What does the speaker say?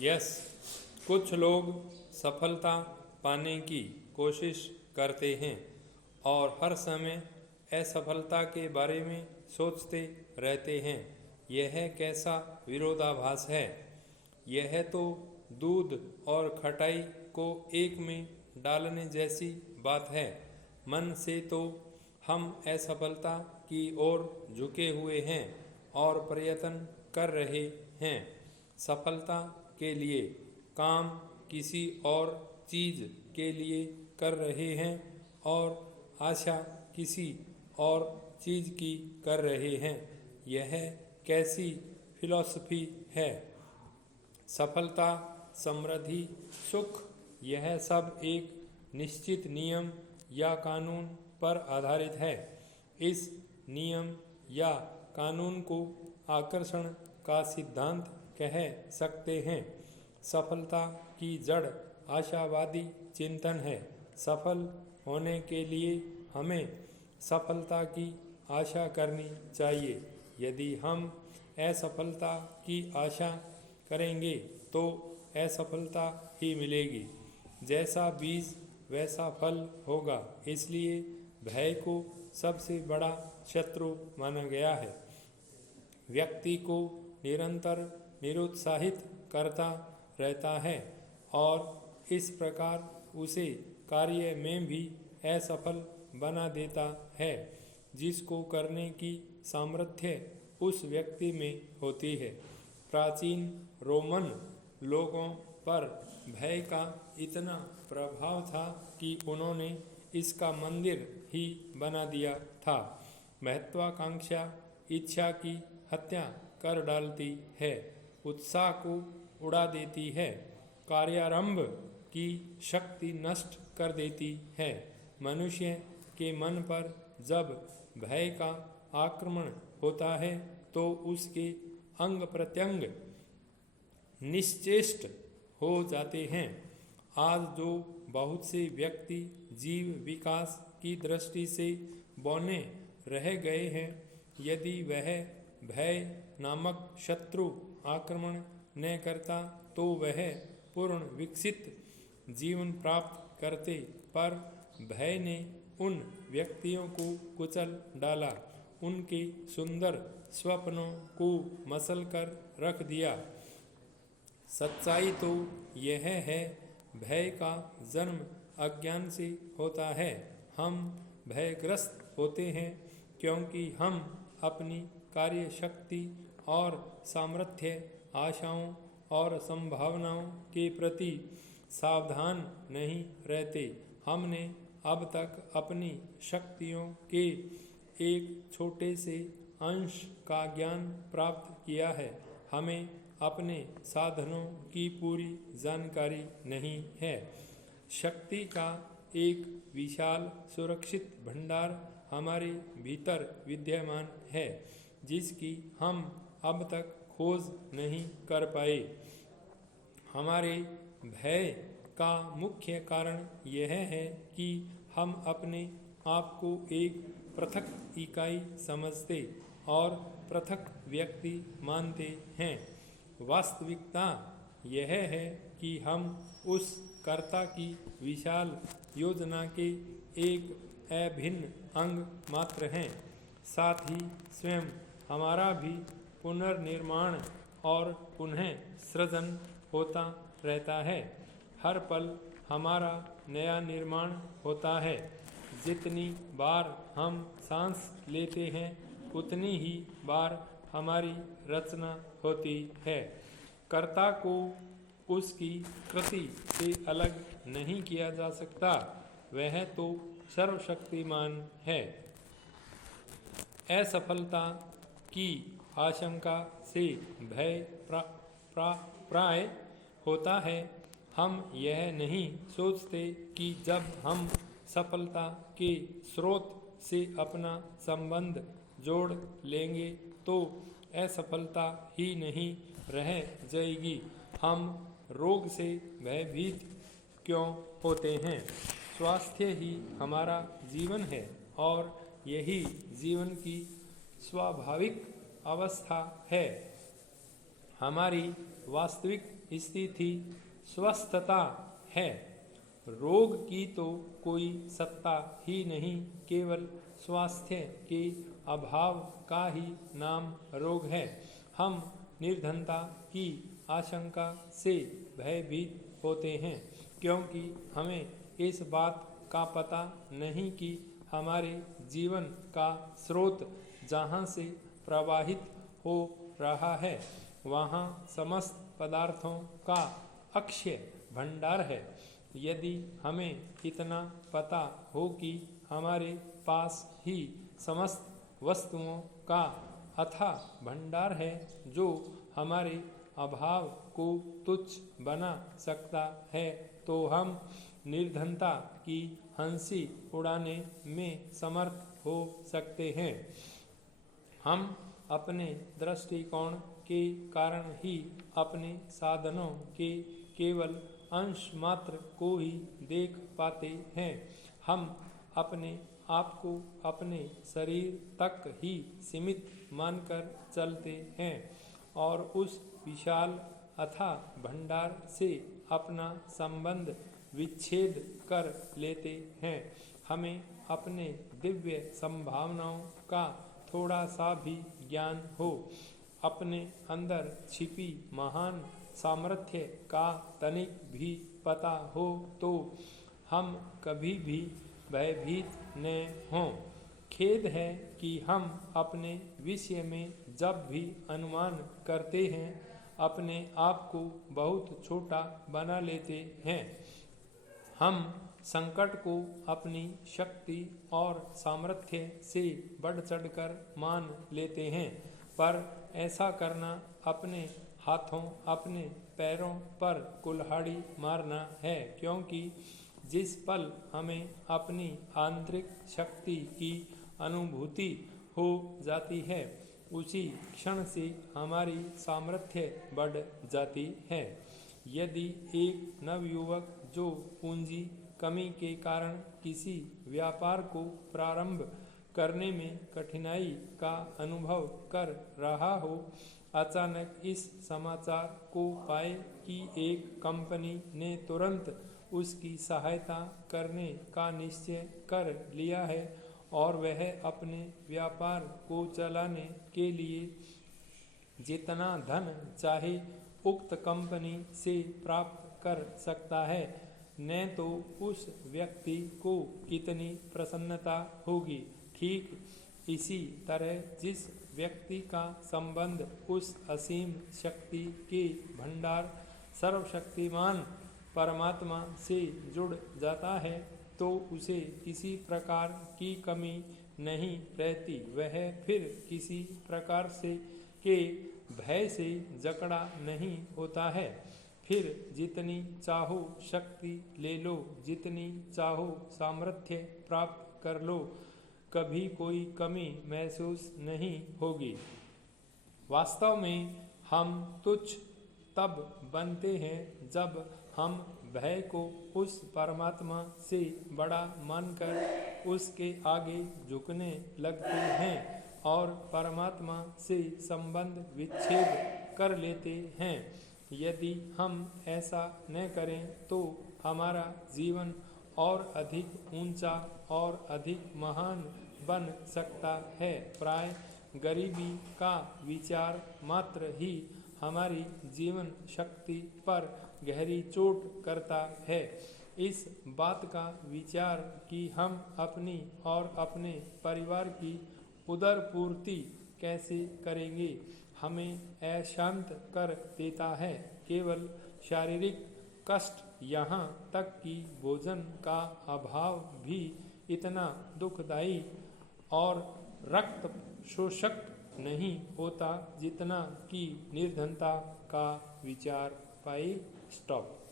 Yes, कुछ लोग सफलता पाने की कोशिश करते हैं और हर समय असफलता के बारे में सोचते रहते हैं। यह कैसा विरोधाभास है। यह तो दूध और खटाई को एक में डालने जैसी बात है। मन से तो हम असफलता की ओर झुके हुए हैं और प्रयत्न कर रहे हैं। सफलता के लिए काम किसी और चीज़ के लिए कर रहे हैं और आशा किसी और चीज़ की कर रहे हैं। यह कैसी फिलॉसफी है। सफलता, समृद्धि, सुख, यह सब एक निश्चित नियम या कानून पर आधारित है। इस नियम या कानून को आकर्षण का सिद्धांत कह सकते हैं। सफलता की जड़ आशावादी चिंतन है। सफल होने के लिए हमें सफलता की आशा करनी चाहिए। यदि हम असफलता की आशा करेंगे तो असफलता ही मिलेगी। जैसा बीज वैसा फल होगा। इसलिए भय को सबसे बड़ा शत्रु माना गया है। व्यक्ति को निरंतर निरुत्साहित करता रहता है और इस प्रकार उसे कार्य में भी असफल बना देता है। जिसको करने की सामर्थ्य उस व्यक्ति में होती है। प्राचीन रोमन लोगों पर भय का इतना प्रभाव था कि उन्होंने इसका मंदिर ही बना दिया था। महत्वाकांक्षा इच्छा की हत्या कर डालती है, उत्साह को उड़ा देती है, कार्यारंभ की शक्ति नष्ट कर देती है। मनुष्य के मन पर जब भय का आक्रमण होता है तो उसके अंग प्रत्यंग निश्चेष्ट हो जाते हैं। आज जो बहुत से व्यक्ति जीव विकास की दृष्टि से बौने रह गए हैं, यदि वह भय नामक शत्रु आक्रमण न करता तो वह पूर्ण विकसित जीवन प्राप्त करते। पर भय ने उन व्यक्तियों को कुचल डाला, उनके सुंदर स्वप्नों को मसल कर रख दिया। सच्चाई तो यह है, भय का जन्म अज्ञान से होता है। हम भयग्रस्त होते हैं क्योंकि हम अपनी कार्य शक्ति और सामर्थ्य, आशाओं और संभावनाओं के प्रति सावधान नहीं रहते। हमने अब तक अपनी शक्तियों के एक छोटे से अंश का ज्ञान प्राप्त किया है। हमें अपने साधनों की पूरी जानकारी नहीं है। शक्ति का एक विशाल सुरक्षित भंडार हमारे भीतर विद्यमान है, जिसकी हम अब तक खोज नहीं कर पाए। हमारे भय का मुख्य कारण यह है कि हम अपने आप को एक पृथक इकाई समझते और पृथक व्यक्ति मानते हैं। वास्तविकता यह है कि हम उस कर्ता की विशाल योजना के एक अभिन्न अंग मात्र हैं। साथ ही स्वयं हमारा भी पुनर्निर्माण और पुनः सृजन होता रहता है। हर पल हमारा नया निर्माण होता है। जितनी बार हम सांस लेते हैं उतनी ही बार हमारी रचना होती है। कर्ता को उसकी कृति से अलग नहीं किया जा सकता, वह तो सर्वशक्तिमान है। असफलता की आशंका से भय प्राय होता है। हम यह नहीं सोचते कि जब हम सफलता के स्रोत से अपना संबंध जोड़ लेंगे तो असफलता ही नहीं रह जाएगी। हम रोग से भयभीत क्यों होते हैं। स्वास्थ्य ही हमारा जीवन है और यही जीवन की स्वाभाविक अवस्था है। हमारी वास्तविक स्थिति स्वस्थता है। रोग की तो कोई सत्ता ही नहीं, केवल स्वास्थ्य के अभाव का ही नाम रोग है। हम निर्धनता की आशंका से भयभीत होते हैं, क्योंकि हमें इस बात का पता नहीं कि हमारे जीवन का स्रोत जहाँ से प्रवाहित हो रहा है वहाँ समस्त पदार्थों का अक्षय भंडार है। यदि हमें इतना पता हो कि हमारे पास ही समस्त वस्तुओं का अथाह भंडार है जो हमारे अभाव को तुच्छ बना सकता है, तो हम निर्धनता की हंसी उड़ाने में समर्थ हो सकते हैं। हम अपने दृष्टिकोण के कारण ही अपने साधनों के केवल अंश मात्र को ही देख पाते हैं। हम अपने आप को अपने शरीर तक ही सीमित मानकर चलते हैं और उस विशाल अथाह भंडार से अपना संबंध विच्छेद कर लेते हैं। हमें अपने दिव्य संभावनाओं का थोड़ा सा भी ज्ञान हो, अपने अंदर छिपी महान सामर्थ्य का तनिक भी पता हो, तो हम कभी भी भयभीत न हों। खेद है कि हम अपने विषय में जब भी अनुमान करते हैं अपने आप को बहुत छोटा बना लेते हैं। हम संकट को अपनी शक्ति और सामर्थ्य से बढ़ चढ़कर मान लेते हैं, पर ऐसा करना अपने हाथों अपने पैरों पर कुल्हाड़ी मारना है, क्योंकि जिस पल हमें अपनी आंतरिक शक्ति की अनुभूति हो जाती है उसी क्षण से हमारी सामर्थ्य बढ़ जाती है। यदि एक नवयुवक जो पूंजी कमी के कारण किसी व्यापार को प्रारंभ करने में कठिनाई का अनुभव कर रहा हो, अचानक इस समाचार को पाए कि एक कंपनी ने तुरंत उसकी सहायता करने का निश्चय कर लिया है और वह अपने व्यापार को चलाने के लिए जितना धन चाहे उक्त कंपनी से प्राप्त कर सकता है, न तो उस व्यक्ति को कितनी प्रसन्नता होगी। ठीक इसी तरह जिस व्यक्ति का संबंध उस असीम शक्ति के भंडार सर्वशक्तिमान परमात्मा से जुड़ जाता है, तो उसे किसी प्रकार की कमी नहीं रहती। वह फिर किसी प्रकार से के भय से जकड़ा नहीं होता है। फिर जितनी चाहो शक्ति ले लो, जितनी चाहो सामर्थ्य प्राप्त कर लो, कभी कोई कमी महसूस नहीं होगी। वास्तव में हम तुच्छ तब बनते हैं जब हम भय को उस परमात्मा से बड़ा मानकर उसके आगे झुकने लगते हैं और परमात्मा से संबंध विच्छेद कर लेते हैं। यदि हम ऐसा न करें तो हमारा जीवन और अधिक ऊंचा और अधिक महान बन सकता है। प्राय गरीबी का विचार मात्र ही हमारी जीवन शक्ति पर गहरी चोट करता है। इस बात का विचार कि हम अपनी और अपने परिवार की उदर पूर्ति कैसे करेंगे हमें अशांत कर देता है। केवल शारीरिक कष्ट, यहाँ तक कि भोजन का अभाव भी इतना दुखदायी और रक्त शोषक नहीं होता जितना कि निर्धनता का विचार। पाई स्टॉप।